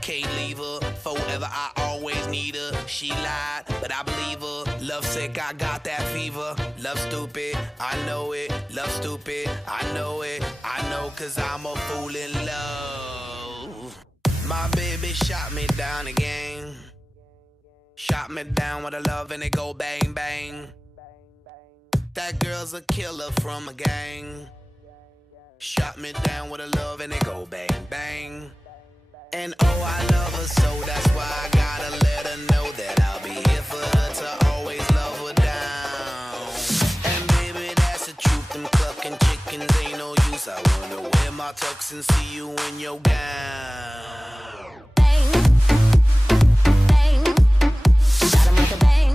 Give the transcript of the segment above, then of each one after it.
can't leave her. Forever, I always need her. She lied, but I believe her. Love sick, I got that fever. Love stupid, I know it. Love stupid, I know it. I know, cause I'm a fool in love. My baby shot me down again. Shot me down with a love and it go bang bang. That girl's a killer from a gang. Shot me down with a love and it go bang bang. And oh, I love her so, that's why I gotta let her know that I'll be here for her to always love her down. And baby, that's the truth, them clucking chickens ain't no use. I wanna wear my tux and see you in your gown. Bang, bang, shot him with a bang.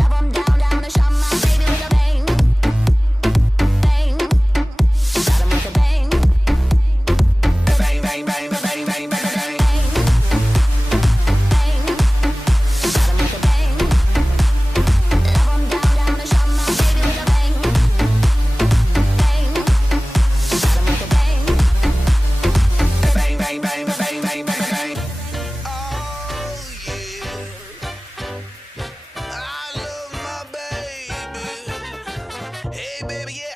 Love him down, down and shot my baby with a bang. Bang, shot him with a bang. Bang, bang, bang, bang, bang, bang, bang. Bang, shot him with a bang. Love him down, down and shot my baby with a bang. Bang, shot him with a bang. Bang, bang, bang, bang, bang, bang, bang. Oh yeah, I love my baby. Hey baby, yeah,